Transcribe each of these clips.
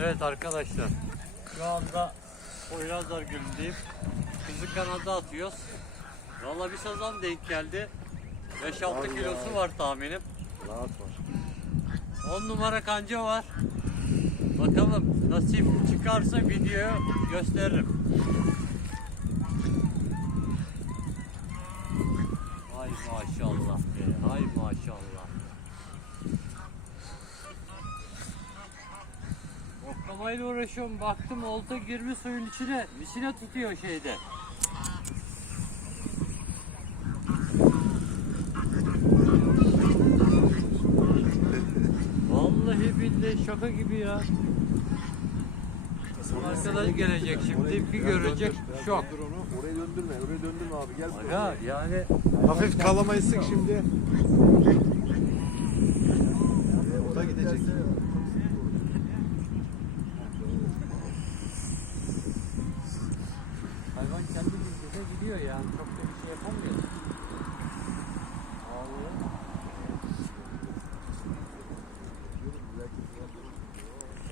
Evet arkadaşlar. Şu anda Poyrazlar Gölü'ndeyim. Kızı kanada atıyoruz. Valla bir sazan denk geldi. 5-6 kilosu var tahminim. Rahat var. 10 numara kanca var. Bakalım nasip çıkarsa videoyu gösteririm. Ay maşallah be. Ay maşallah. Oklamayla uğraşıyorum. Baktım olta girmiş suyun içine. Misine tutuyor şeyde. Vallahi billahi şaka gibi ya. Arkadaş gelecek şimdi bir görecek şok. Oraya döndürme. Oraya döndürme abi. Gel. Aga yani Hafif kalamayı sık şimdi. Ee, o da gidecek. Hayvan kendi bildiğine gidiyor yani çok da bir şey yapamıyor.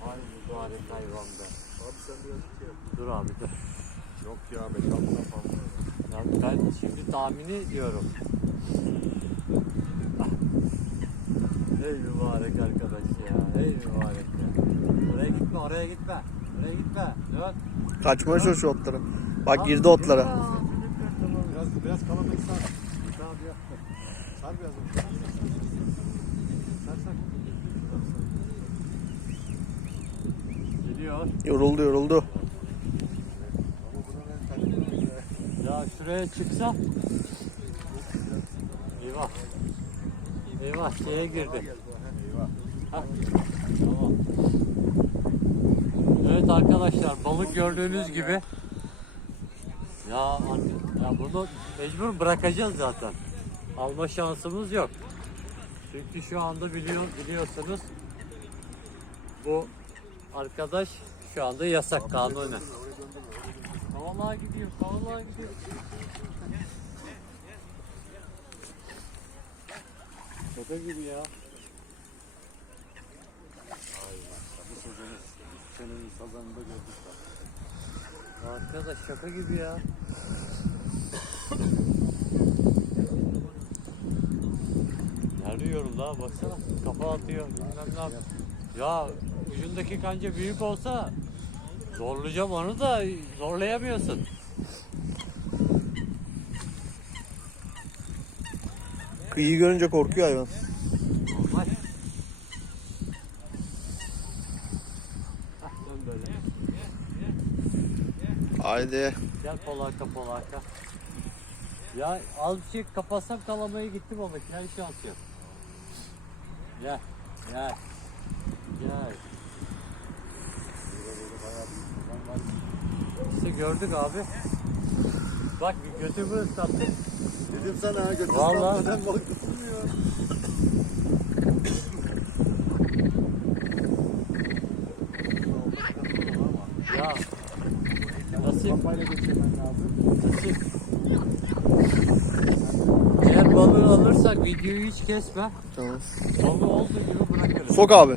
Ay mübarek hayvan be. Abi sen biraz şey yap. Dur abi dur. Yok ya. Beş altına fazla. Ya ben şimdi tahmini diyorum. Ey mübarek arkadaş ya. Ey mübarek ya. Oraya gitme oraya gitme. Oraya gitme. Dön. Kaçmaya çalışıyor otlara. Bak girdi otlara. Biraz, biraz kalamayı sar. Tamam ya. Sar biraz. Sar sar. Geliyor. Yoruldu yoruldu. Ya. Ya şuraya çıksa. Eyvah. Eyvah şeye girdi. Eyvah. Tamam. Evet arkadaşlar balık gördüğünüz gibi. Ya, arka- ya bunu mecbur bırakacağız zaten. Alma şansımız yok. Çünkü şu anda biliyor, biliyorsunuz bu arkadaş şu anda yasak kanuni. Kovalığa gidiyor, kovalığa gidiyor. Şaka gibi ya. Arkadaş şaka gibi ya. Nerede daha baksana kafa atıyor bilmem ne yapıyor. Ya ucundaki kanca büyük olsa zorlayacağım onu da zorlayamıyorsun. Kıyıyı görünce korkuyor hayvan. Böyle. Haydi. Gel polaka polaka. Ya az bir şey kapatsam kalamaya gittim ama gel şans yok. Gel. Gel. Gel. İşte gördük abi. Bak bir götümü ıslattım. Dedim sana götür Vallahi. ıslanmadan balık tutulmuyor. Ya. Nasip, Kafayla geçirmen lazım. Eğer balığı alırsak videoyu hiç kesme. Tamam. Balığı olduğu gibi bırakırız. Sok abi.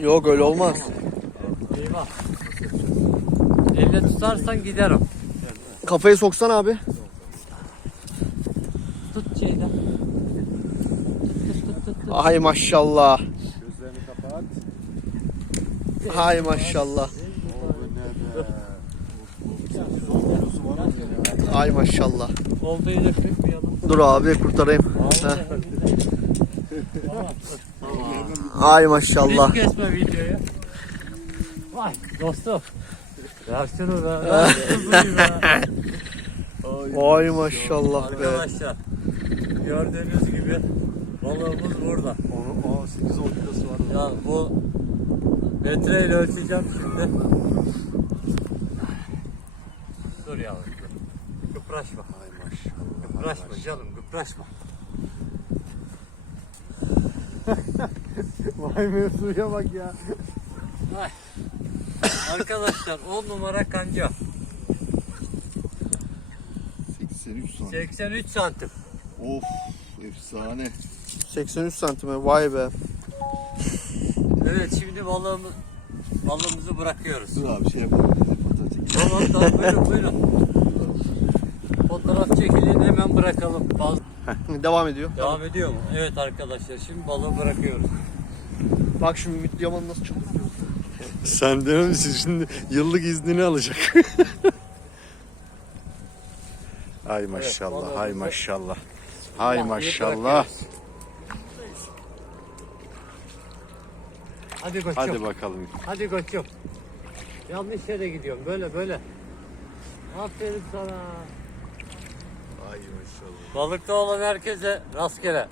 Yok öyle olmaz. Eyvah. Elle tutarsan giderim. Kafayı soksan abi. Tut şeyden. Ay maşallah. Gözlerini kapat. Ay maşallah. O bu ne be? Sekiz on kilosu var mı ya? Ay maşallah. Oltayı da kırpmayalım. Dur abi kurtarayım. Heh. Ay maşallah. Hiç kesme videoyu. Vay dostum. Ver şunu be. Ver şunu be. Ay maşallah be. Arkadaşlar gördüğünüz gibi balığımız burada. Onu, o 8 10 kilosu var. Ya bu metreyle ölçeceğim şimdi. Dur yavrum. Kıpraşma. Ay maşallah. Kıpraşma canım kıpraşma. Vay be suya bak ya. Ay. Arkadaşlar 10 numara kanca. 83 santim. 83 santim. Of efsane. 83 santime vay be. Evet şimdi balığımı, balığımızı bırakıyoruz. Dur abi şey yapalım. Tamam tamam buyurun buyurun. Fotoğraf çekilin hemen bırakalım. Faz- Devam ediyor. Devam ediyor mu? Evet arkadaşlar şimdi balığı bırakıyoruz. Bak şimdi Ümit Yaman nasıl çıldırıyor. Sen dener misin şimdi yıllık iznini alacak. Hay maşallah, hay maşallah. Hay maşallah. Hadi koçum. Hadi Hadi, bakalım. koçum. Yanlış yere gidiyorum. Böyle böyle. Aferin sana. Hay maşallah. Balıkta olan herkese rastgele.